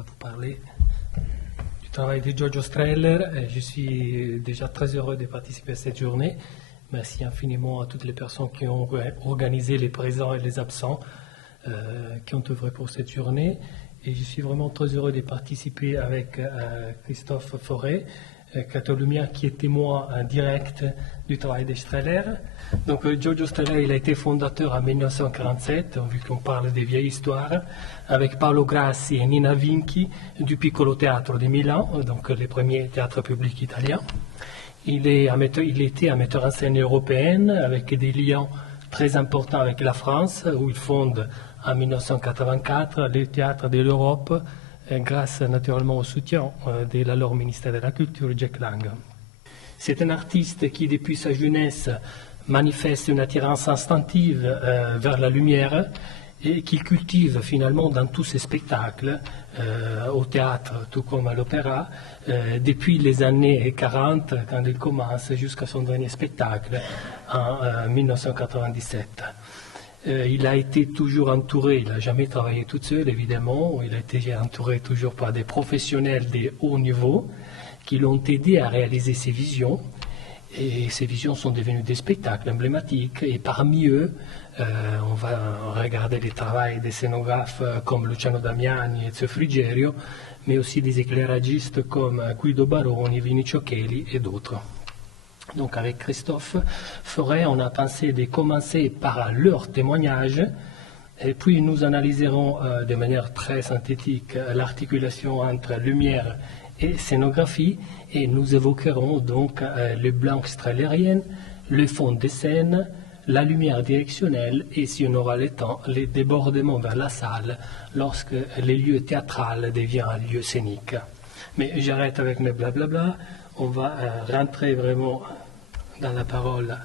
va vous parler du travail de Giorgio Strehler. Je suis déjà très heureux de participer à cette journée. Merci infiniment à toutes les personnes qui ont organisé, les présents et les absents, qui ont œuvré pour cette journée. Et je suis vraiment très heureux de participer avec Christophe Forêt, Catholumière, qui est témoin direct du travail de Strehler. Donc Giorgio Strehler, il a été fondateur en 1947, vu qu'on parle des vieilles histoires, avec Paolo Grassi et Nina Vinci du Piccolo Teatro de Milan, donc les premiers théâtres publics italiens. Il était un metteur en scène européen avec des liens très importants avec la France, où il fonde en 1984 le Théâtre de l'Europe, grâce naturellement au soutien de l'alors ministère de la Culture, Jack Lang. C'est un artiste qui, depuis sa jeunesse, manifeste une attirance instinctive vers la lumière et qu'il cultive finalement dans tous ses spectacles, au théâtre tout comme à l'opéra, depuis les années 40, quand il commence, jusqu'à son dernier spectacle en 1997. Il a été toujours entouré, il n'a jamais travaillé tout seul évidemment, il a été entouré toujours par des professionnels de haut niveau qui l'ont aidé à réaliser ses visions. Et ces visions sont devenues des spectacles emblématiques. Et parmi eux, on va regarder les travaux des scénographes comme Luciano Damiani et Ezio Frigerio, mais aussi des éclairagistes comme Guido Baroni, Vinicio Cheli et d'autres. Donc avec Christophe Forêt, on a pensé de commencer par leur témoignage, et puis nous analyserons de manière très synthétique l'articulation entre lumière et scénographie, et nous évoquerons donc le blanc strehlérien, le fond des scènes, la lumière directionnelle et, si on aura le temps, les débordements vers la salle lorsque le lieu théâtral devient un lieu scénique. Mais j'arrête avec mes blablabla, on va rentrer vraiment dans la parole.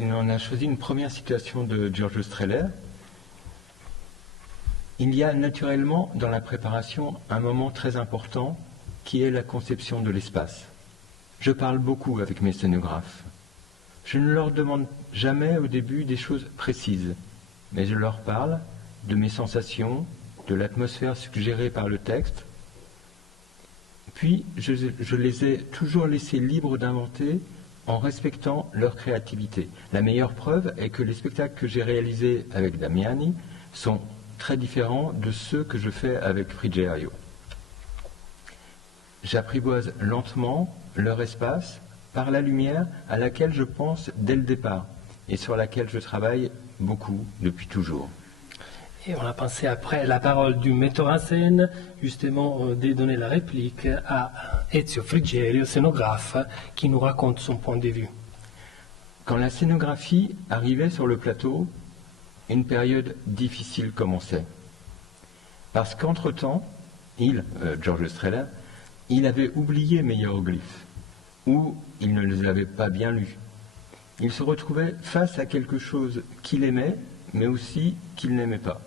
On a choisi une première citation de Giorgio Strehler. Il y a naturellement dans la préparation un moment très important qui est la conception de l'espace. Je parle beaucoup avec mes scénographes. Je ne leur demande jamais au début des choses précises, mais je leur parle de mes sensations, de l'atmosphère suggérée par le texte. Puis je les ai toujours laissés libres d'inventer en respectant leur créativité. La meilleure preuve est que les spectacles que j'ai réalisés avec Damiani sont très différents de ceux que je fais avec Frigerio. J'apprivoise lentement leur espace par la lumière à laquelle je pense dès le départ et sur laquelle je travaille beaucoup depuis toujours. Et on a pensé après la parole du metteur en scène, justement de donner la réplique à Ezio Frigerio, scénographe, qui nous raconte son point de vue. Quand la scénographie arrivait sur le plateau, une période difficile commençait. Parce qu'entre-temps, Giorgio Strehler, il avait oublié mes hiéroglyphes, ou il ne les avait pas bien lus. Il se retrouvait face à quelque chose qu'il aimait, mais aussi qu'il n'aimait pas.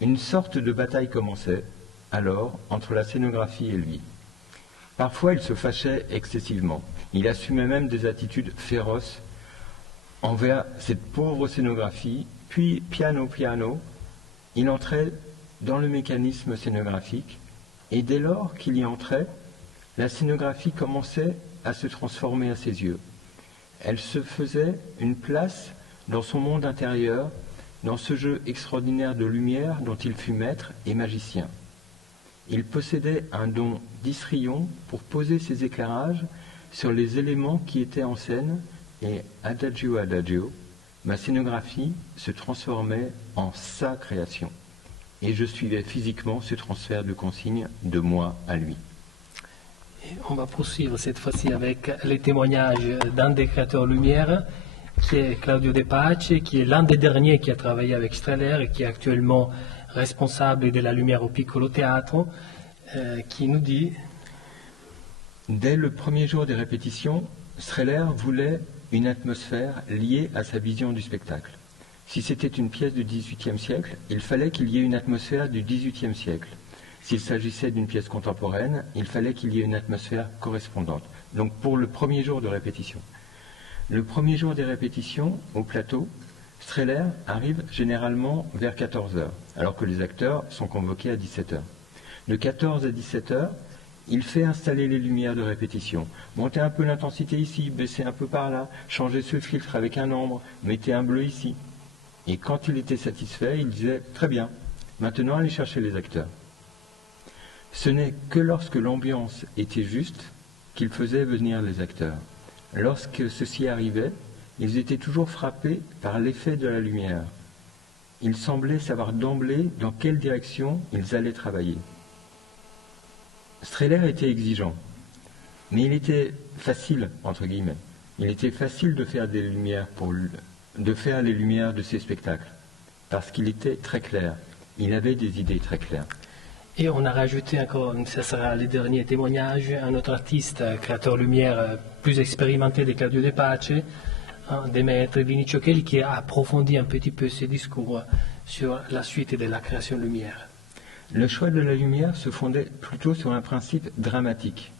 Une sorte de bataille commençait, alors, entre la scénographie et lui. Parfois, il se fâchait excessivement. Il assumait même des attitudes féroces envers cette pauvre scénographie, puis, piano piano, il entrait dans le mécanisme scénographique, et dès lors qu'il y entrait, la scénographie commençait à se transformer à ses yeux. Elle se faisait une place dans son monde intérieur, dans ce jeu extraordinaire de lumière dont il fut maître et magicien. Il possédait un don d'histrion pour poser ses éclairages sur les éléments qui étaient en scène, et adagio adagio, ma scénographie se transformait en sa création. Et je suivais physiquement ce transfert de consignes de moi à lui. Et on va poursuivre cette fois-ci avec les témoignages d'un des créateurs lumière, qui est Claudio De Pace, qui est l'un des derniers qui a travaillé avec Strehler et qui est actuellement responsable de la lumière au Piccolo Teatro, qui nous dit... Dès le premier jour des répétitions, Strehler voulait une atmosphère liée à sa vision du spectacle. Si c'était une pièce du XVIIIe siècle, il fallait qu'il y ait une atmosphère du XVIIIe siècle. S'il s'agissait d'une pièce contemporaine, il fallait qu'il y ait une atmosphère correspondante. Donc pour le premier jour de répétition. Le premier jour des répétitions, au plateau, Strehler arrive généralement vers 14h, alors que les acteurs sont convoqués à 17h. De 14 à 17 heures, il fait installer les lumières de répétition. Montez un peu l'intensité ici, baissez un peu par là, changez ce filtre avec un ombre, mettez un bleu ici. Et quand il était satisfait, il disait « Très bien, maintenant allez chercher les acteurs ». Ce n'est que lorsque l'ambiance était juste qu'il faisait venir les acteurs. Lorsque ceci arrivait, ils étaient toujours frappés par l'effet de la lumière. Ils semblaient savoir d'emblée dans quelle direction ils allaient travailler. Strehler était exigeant, mais il était facile, entre guillemets. Il était facile de faire des lumières de faire les lumières de ses spectacles, parce qu'il était très clair. Il avait des idées très claires. Et on a rajouté encore, ce sera le dernier témoignage, un autre artiste, créateur lumière plus expérimenté de Claudio De Pace, des maîtres Vinicio Cheli, qui a approfondi un petit peu ses discours sur la suite de la création lumière. Le choix de la lumière se fondait plutôt sur un principe dramatique.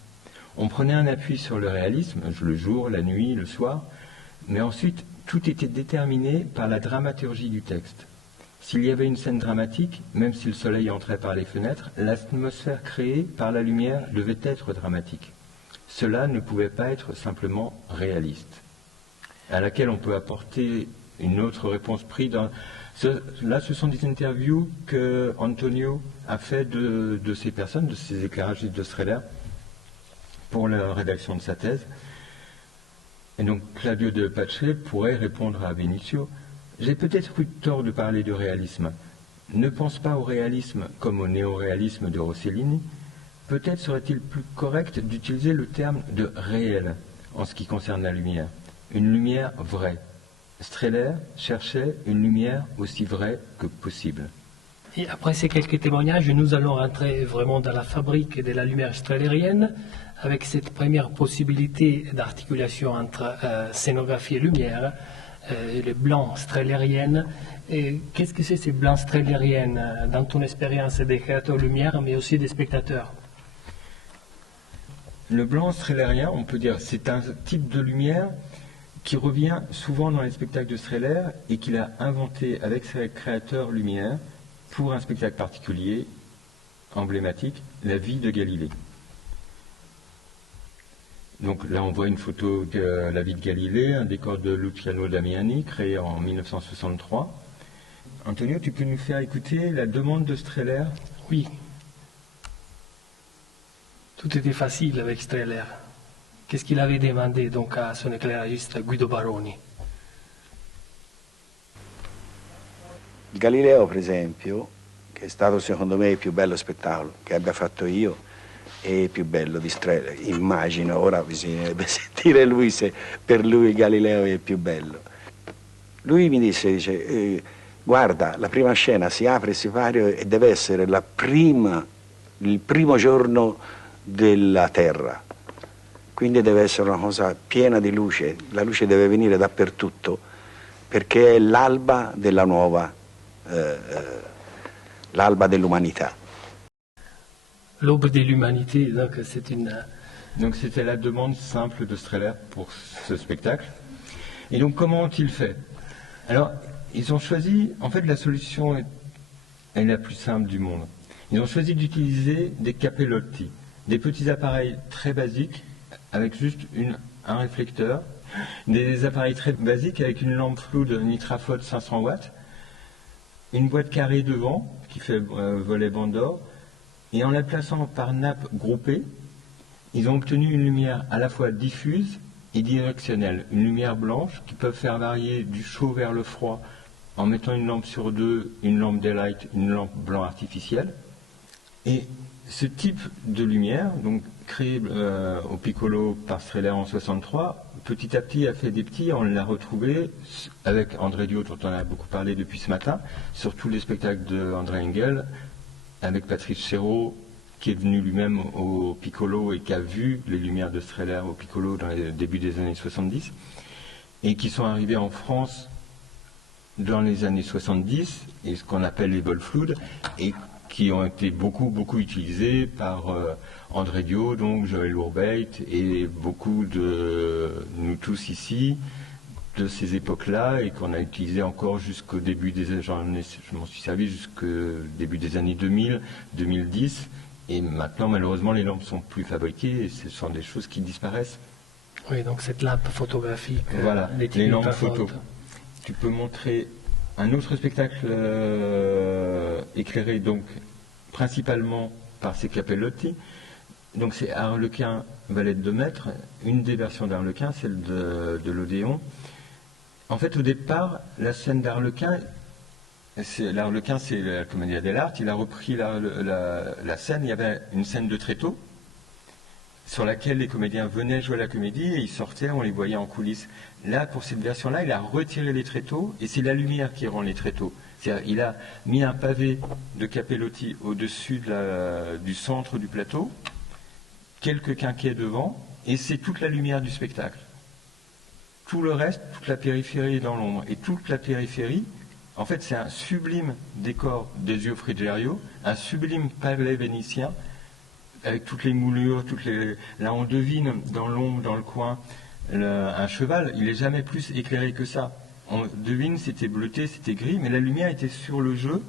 On prenait un appui sur le réalisme, le jour, la nuit, le soir, mais ensuite tout était déterminé par la dramaturgie du texte. S'il y avait une scène dramatique, même si le soleil entrait par les fenêtres, l'atmosphère créée par la lumière devait être dramatique. Cela ne pouvait pas être simplement réaliste, à laquelle on peut apporter une autre réponse prise dans... Là, ce sont des interviews que Antonio a fait de ces personnes, de ces éclairagistes de Strehler, pour la rédaction de sa thèse. Et donc, Claudio De Pace pourrait répondre à Vinicio: j'ai peut-être eu tort de parler de réalisme. Ne pense pas au réalisme comme au néo-réalisme de Rossellini. Peut-être serait-il plus correct d'utiliser le terme de réel en ce qui concerne la lumière. Une lumière vraie. Strehler cherchait une lumière aussi vraie que possible. Et après ces quelques témoignages, nous allons rentrer vraiment dans la fabrique de la lumière strehlerienne, avec cette première possibilité d'articulation entre scénographie et lumière, les blancs strehleriennes. Qu'est-ce que c'est ces blancs strehleriennes dans ton expérience des créateurs lumière, mais aussi des spectateurs? Le blanc strehlerien, on peut dire, c'est un type de lumière qui revient souvent dans les spectacles de Strehler et qu'il a inventé avec ses créateurs lumière pour un spectacle particulier, emblématique, La vie de Galilée. Donc là, on voit une photo de La vie de Galilée, un décor de Luciano Damiani, créé en 1963. Antonio, tu peux nous faire écouter la demande de Strehler? Oui. Tout était facile avec Strehler. Qu'est-ce qu'il avait demandé donc à son éclairagiste Guido Baroni? Galileo, per esempio, che è stato secondo me il più bello spettacolo che abbia fatto io, è il più bello di Strehler, immagino. Ora bisognerebbe sentire lui se per lui Galileo è il più bello. Lui mi dice, guarda, la prima scena si apre il sipario e deve essere il primo giorno della Terra. Quindi deve essere una cosa piena di luce, la luce deve venire dappertutto, perché è l'alba della nuova, l'alba dell'umanità. L'aube de l'humanité, donc c'est une... Donc c'était la demande simple de Strehler pour ce spectacle. Et donc comment ont-ils fait? Alors, ils ont choisi, en fait la solution est la plus simple du monde. Ils ont choisi d'utiliser des capellotti, des petits appareils très basiques, avec juste un réflecteur, des appareils très basiques avec une lampe floue de Nitrafot 500 watts, une boîte carrée devant qui fait volet bande d'or, et en la plaçant par nappes groupées, ils ont obtenu une lumière à la fois diffuse et directionnelle, une lumière blanche qui peut faire varier du chaud vers le froid en mettant une lampe sur deux, une lampe daylight, une lampe blanc artificielle. Et ce type de lumière, donc créé au Piccolo par Strehler en 63, petit à petit a fait des petits. On l'a retrouvé avec André Dio, dont on a beaucoup parlé depuis ce matin, sur tous les spectacles de André Engel, avec Patrice Chéreau, qui est venu lui-même au Piccolo et qui a vu les lumières de Strehler au Piccolo dans les débuts des années 70, et qui sont arrivés en France dans les années 70, et ce qu'on appelle les Wolflood, et qui ont été beaucoup utilisés par André Dio, donc Joël Hourbeit, et beaucoup de nous tous ici, de ces époques-là, et qu'on a utilisé encore jusqu'au début des années, je m'en suis servi jusqu'au début des années 2000, 2010, Et maintenant, malheureusement, les lampes sont plus fabriquées et ce sont des choses qui disparaissent. Oui, donc cette lampe photographique. Voilà, les lampes photo. Tu peux montrer un autre spectacle éclairé donc principalement par ces Cappellotti. Donc c'est Harlequin, Valette de Maître, une des versions d'Harlequin, celle de l'Odéon. En fait, au départ, la scène d'Harlequin, l'Harlequin c'est la Commedia dell'arte, il a repris la scène, il y avait une scène de tréteau sur laquelle les comédiens venaient jouer la comédie et ils sortaient, on les voyait en coulisses. Là, pour cette version-là, il a retiré les tréteaux et c'est la lumière qui rend les tréteaux. C'est-à-dire, il a mis un pavé de Cappellotti au-dessus du centre du plateau, quelques quinquets devant, et c'est toute la lumière du spectacle. Tout le reste, toute la périphérie est dans l'ombre. Et toute la périphérie, en fait, c'est un sublime décor Desio Frigerio, un sublime palais vénitien, avec toutes les moulures, là on devine dans l'ombre, dans le coin, un cheval, il n'est jamais plus éclairé que ça. On devine, c'était bleuté, c'était gris, mais la lumière était sur le jeu,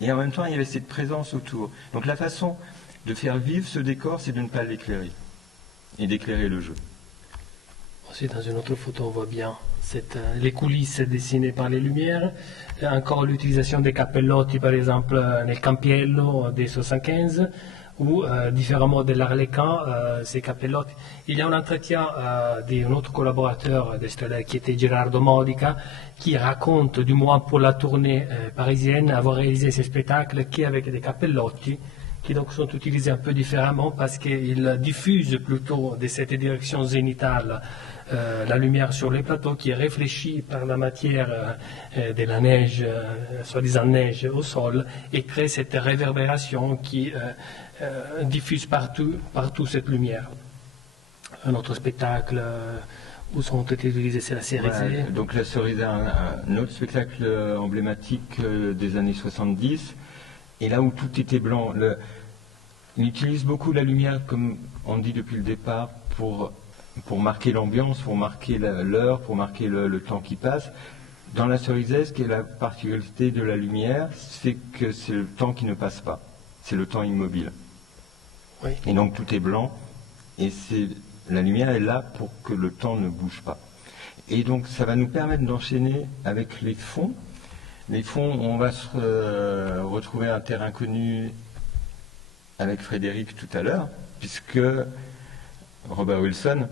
et en même temps il y avait cette présence autour. Donc la façon de faire vivre ce décor, c'est de ne pas l'éclairer, et d'éclairer le jeu. Aussi, dans une autre photo, on voit bien les coulisses dessinées par les lumières. Encore l'utilisation des cappellotti, par exemple, nel Campiello des 75, ou différemment de l'Arlequin, ces cappellotti. Il y a un entretien d'un autre collaborateur de Streller qui était Gerardo Modica, qui raconte, du moins pour la tournée parisienne, avoir réalisé ces spectacles qu'avec des cappellotti, qui donc sont utilisés un peu différemment parce qu'ils diffusent plutôt de cette direction zénitale la lumière sur les plateaux qui est réfléchie par la matière de la neige, soi-disant neige au sol, et crée cette réverbération qui diffuse partout cette lumière. Un autre spectacle où sont été utilisés, c'est la Cerisée. Ouais, donc la Cerisée, un autre spectacle emblématique des années 70, et là où tout était blanc. Il utilise beaucoup la lumière, comme on dit depuis le départ, pour marquer l'ambiance, pour marquer l'heure, pour marquer le temps qui passe. Dans la Cerisée, ce qui est la particularité de la lumière, c'est que c'est le temps qui ne passe pas. C'est le temps immobile. Oui. Et donc tout est blanc, et la lumière est là pour que le temps ne bouge pas. Et donc ça va nous permettre d'enchaîner avec les fonds. Les fonds, on va se retrouver un terrain connu avec Frédéric tout à l'heure, puisque Robert Wilson,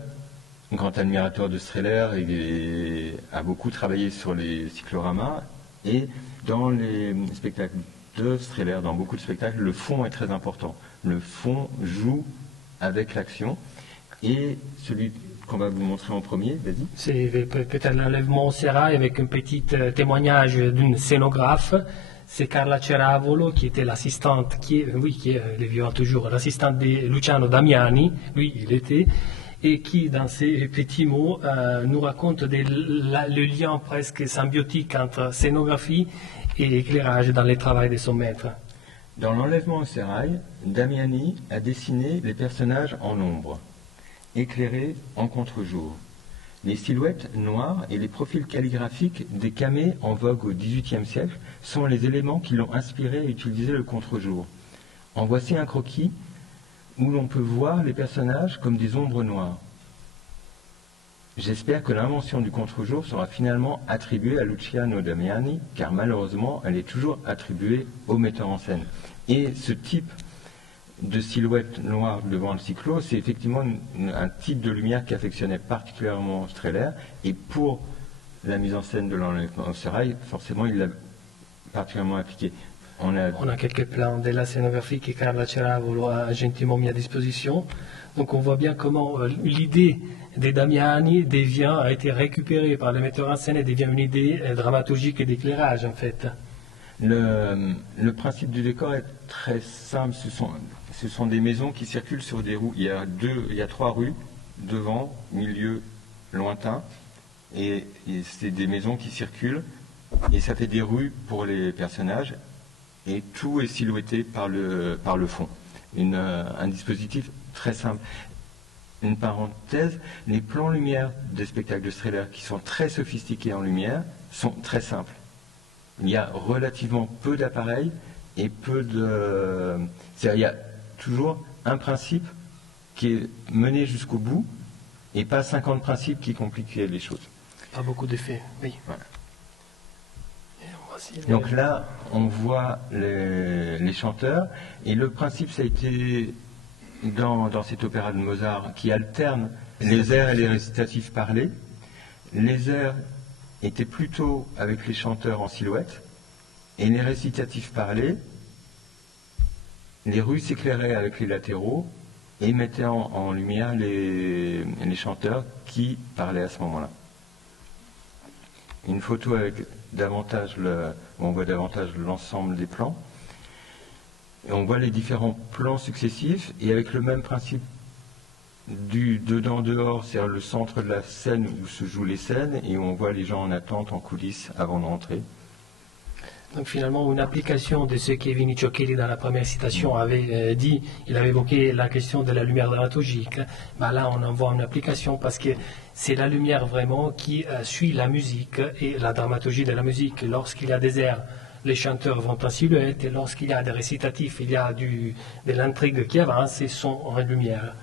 grand admirateur de Streller, a beaucoup travaillé sur les cycloramas, et dans les spectacles de Streller, dans beaucoup de spectacles, le fond est très important. Le fond joue avec l'action, et celui qu'on va vous montrer en premier, vas-y. C'est peut-être l'enlèvement au sérail avec un petit témoignage d'une scénographe. C'est Carla Ceravolo qui était l'assistante, qui est vivant toujours, l'assistante de Luciano Damiani, lui il était, et qui dans ces petits mots nous raconte le lien presque symbiotique entre scénographie et éclairage dans les travaux de son maître. Dans l'enlèvement au sérail, Damiani a dessiné les personnages en ombre, éclairés en contre-jour. Les silhouettes noires et les profils calligraphiques des camées en vogue au XVIIIe siècle sont les éléments qui l'ont inspiré à utiliser le contre-jour. En voici un croquis où l'on peut voir les personnages comme des ombres noires. J'espère que l'invention du contre-jour sera finalement attribuée à Luciano Damiani, car malheureusement, elle est toujours attribuée au metteur en scène. Et ce type de silhouette noire devant le cyclo, c'est effectivement un type de lumière qu'affectionnait particulièrement Streller, et pour la mise en scène de l'enlèvement au sérail, forcément, il l'a particulièrement appliqué. On a quelques plans de la scénographie que Carla Ceravolo a gentiment mis à disposition. Donc on voit bien comment l'idée de Damiani a été récupérée par le metteur en scène et devient une idée dramaturgique et d'éclairage en fait. Le principe du décor est très simple. Ce sont des maisons qui circulent sur des roues. Il y a 3 rues, devant, milieu, lointain, et c'est des maisons qui circulent, et ça fait des rues pour les personnages, et tout est silhouetté par le fond. Un dispositif très simple. Une parenthèse, les plans lumière des spectacles de Streller, qui sont très sophistiqués en lumière, sont très simples. Il y a relativement peu d'appareils et peu de... Il y a toujours un principe qui est mené jusqu'au bout et pas 50 principes qui compliquaient les choses. Pas beaucoup d'effets, oui. Voilà. Et on va essayer Donc là, on voit les chanteurs, et le principe, ça a été dans cet opéra de Mozart qui alterne les airs et les récitatifs parlés. Les airs étaient plutôt avec les chanteurs en silhouette, et les récitatifs parlés, les rues s'éclairaient avec les latéraux et mettaient en lumière les chanteurs qui parlaient à ce moment-là. Une photo avec davantage on voit davantage l'ensemble des plans. Et on voit les différents plans successifs et avec le même principe du dedans-dehors, c'est-à-dire le centre de la scène où se jouent les scènes et où on voit les gens en attente, en coulisses, avant de rentrer. Donc finalement, une application de ce que Vinicio Kelly dans la première citation avait dit, il avait évoqué la question de la lumière dramaturgique. Ben là, on en voit une application parce que c'est la lumière vraiment qui suit la musique et la dramaturgie de la musique. Lorsqu'il y a des airs, les chanteurs vont en silhouette et lorsqu'il y a des récitatifs, il y a de l'intrigue qui avance et sont en lumière.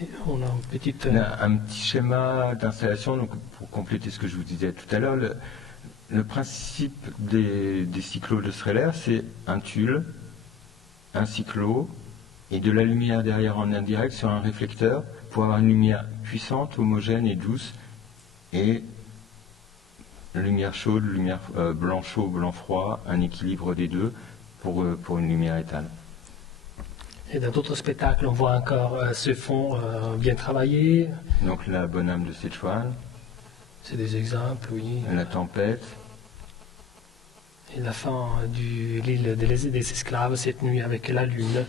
Et on a une petite... Un petit schéma d'installation, donc pour compléter ce que je vous disais tout à l'heure. Le principe des cyclos de Strehler, c'est un tulle, un cyclo et de la lumière derrière en indirect sur un réflecteur pour avoir une lumière puissante, homogène et douce et lumière chaude, lumière blanc chaud, blanc froid, un équilibre des deux pour une lumière étale. Et dans d'autres spectacles, on voit encore ce fond bien travaillé. Donc la bonne âme de Sichuan. C'est des exemples, oui. La tempête. Et la fin de l'île des esclaves cette nuit avec la lune.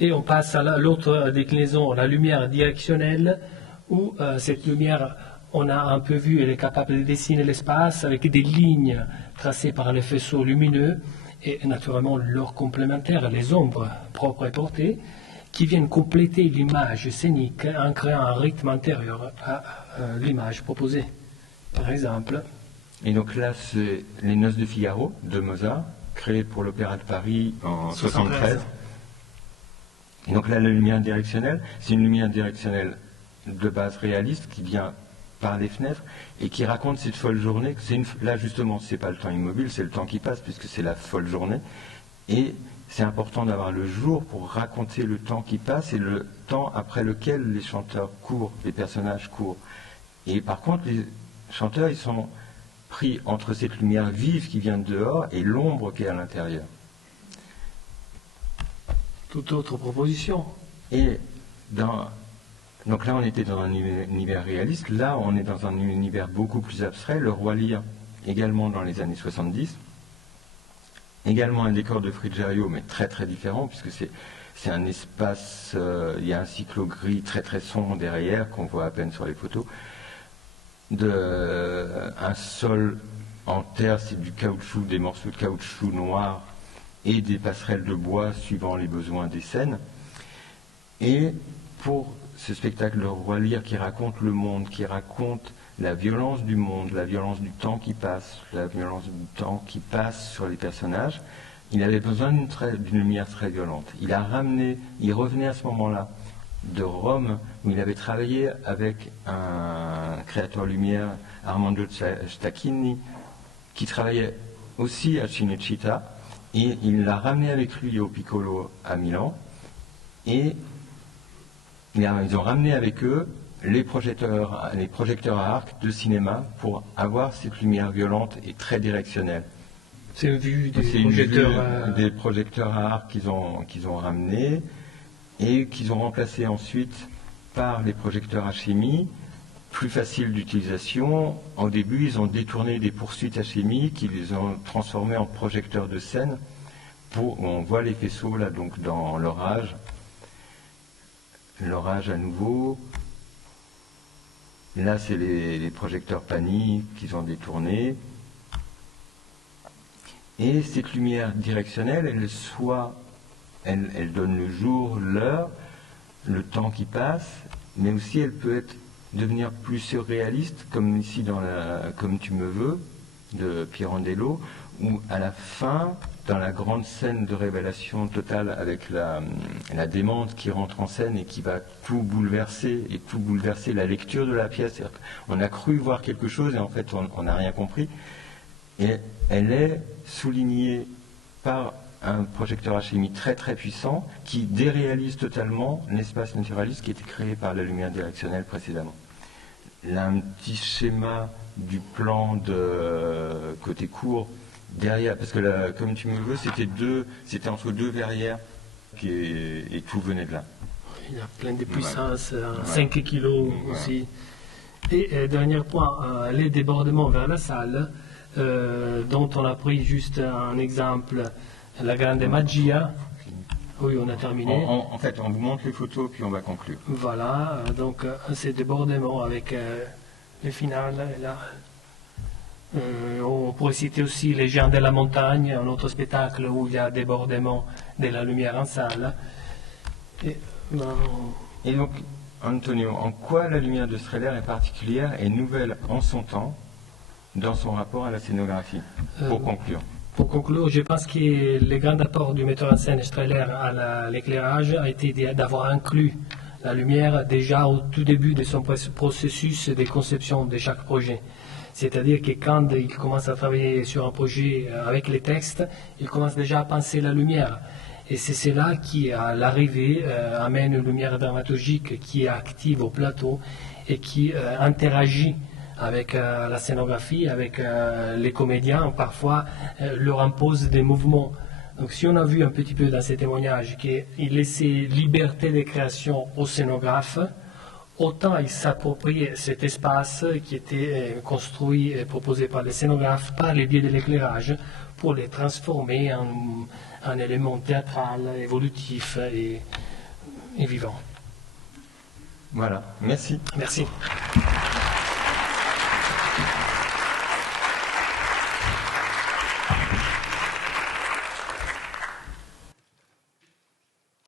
Et on passe à l'autre déclinaison, la lumière directionnelle, où cette lumière, on a un peu vu, elle est capable de dessiner l'espace avec des lignes tracées par les faisceaux lumineux et naturellement leurs complémentaires, les ombres propres et portées, qui viennent compléter l'image scénique en créant un rythme antérieur à l'image proposée. Par exemple. Et donc là, c'est Les Noces de Figaro de Mozart, créé pour l'Opéra de Paris en 1973. Et donc là, la lumière directionnelle, c'est une lumière directionnelle de base réaliste qui vient par les fenêtres et qui raconte cette folle journée. Là, justement, c'est pas le temps immobile, c'est le temps qui passe puisque c'est la folle journée. Et c'est important d'avoir le jour pour raconter le temps qui passe et le temps après lequel les chanteurs courent, les personnages courent. Et par contre, les chanteurs, ils sont pris entre cette lumière vive qui vient de dehors et l'ombre qui est à l'intérieur. Toute autre proposition. Et donc là, on était dans un univers réaliste. Là, on est dans un univers beaucoup plus abstrait. Le Roi Lear, également dans les années 70. Également un décor de Frigerio, mais très très différent, puisque c'est un espace, il y a un cyclo gris très très sombre derrière, qu'on voit à peine sur les photos. Un sol en terre, c'est du caoutchouc, des morceaux de caoutchouc noir et des passerelles de bois suivant les besoins des scènes. Et pour ce spectacle de Roi Lear qui raconte le monde, qui raconte la violence du monde, la violence du temps qui passe, la violence du temps qui passe sur les personnages, il avait besoin d'une lumière très violente. Il revenait à ce moment-là de Rome, où il avait travaillé avec un créateur lumière, Armando Stacchini, qui travaillait aussi à Cinecittà, et il l'a ramené avec lui au Piccolo à Milan, et ils ont ramené avec eux les projecteurs à arc de cinéma pour avoir cette lumière violente et très directionnelle. C'est une vue des projecteurs à arc qu'ils ont ramenés et qu'ils ont remplacé ensuite par les projecteurs à chimie, plus faciles d'utilisation. Au début, ils ont détourné des poursuites à chimie qu'ils les ont transformés en projecteurs de scène. On voit les faisceaux là, donc dans l'orage. L'orage à nouveau. Là, c'est les projecteurs Pani qu'ils ont détournés. Et cette lumière directionnelle, elle donne le jour, l'heure, le temps qui passe, mais aussi elle peut devenir plus surréaliste, comme ici dans Comme tu me veux, de Pirandello, où à la fin, dans la grande scène de révélation totale avec la démente qui rentre en scène et qui va tout bouleverser la lecture de la pièce. On a cru voir quelque chose et en fait on n'a rien compris. Et elle est soulignée par un projecteur HMI très très puissant qui déréalise totalement l'espace naturaliste qui était créé par la lumière directionnelle précédemment. Là, un petit schéma du plan de côté court derrière, parce que là, comme tu me veux, c'était entre deux verrières et tout venait de là. Il y a plein de puissances, 5 kilos aussi. Et dernier point, les débordements vers la salle, dont on a pris juste un exemple, la Grande Magia. Oui, on a terminé. En fait, on vous montre les photos, puis on va conclure. Voilà, donc ces débordements avec le final. Là. On pourrait citer aussi Les Géants de la Montagne, un autre spectacle où il y a débordement de la lumière en salle. Et donc, Antonio, en quoi la lumière de Strehler est particulière et nouvelle en son temps dans son rapport à la scénographie, pour conclure? Pour conclure, je pense que le grand apport du metteur en scène Strehler à l'éclairage a été d'avoir inclus la lumière déjà au tout début de son processus de conception de chaque projet. C'est-à-dire que quand il commence à travailler sur un projet avec les textes, il commence déjà à penser la lumière. Et c'est cela qui, à l'arrivée, amène une lumière dramaturgique qui est active au plateau et qui interagit avec la scénographie, avec les comédiens, parfois leur impose des mouvements. Donc si on a vu un petit peu dans ces témoignages qu'il laissait liberté de création au scénographe, autant il s'appropriait cet espace qui était construit et proposé par les scénographes par les biais de l'éclairage pour les transformer en élément théâtral, évolutif et vivant. Voilà, merci. Merci.